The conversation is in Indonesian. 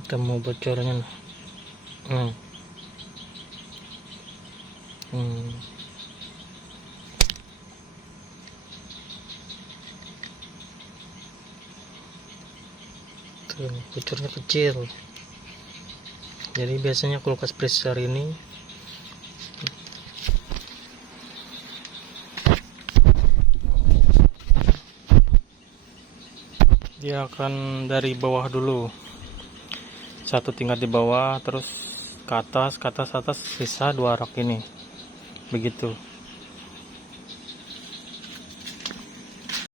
ketemu bocornya. Tuh, bocornya kecil. Jadi biasanya kulkas freezer ini dia akan dari bawah dulu, satu tingkat di bawah, terus ke atas, sisa 2 rak ini, begitu.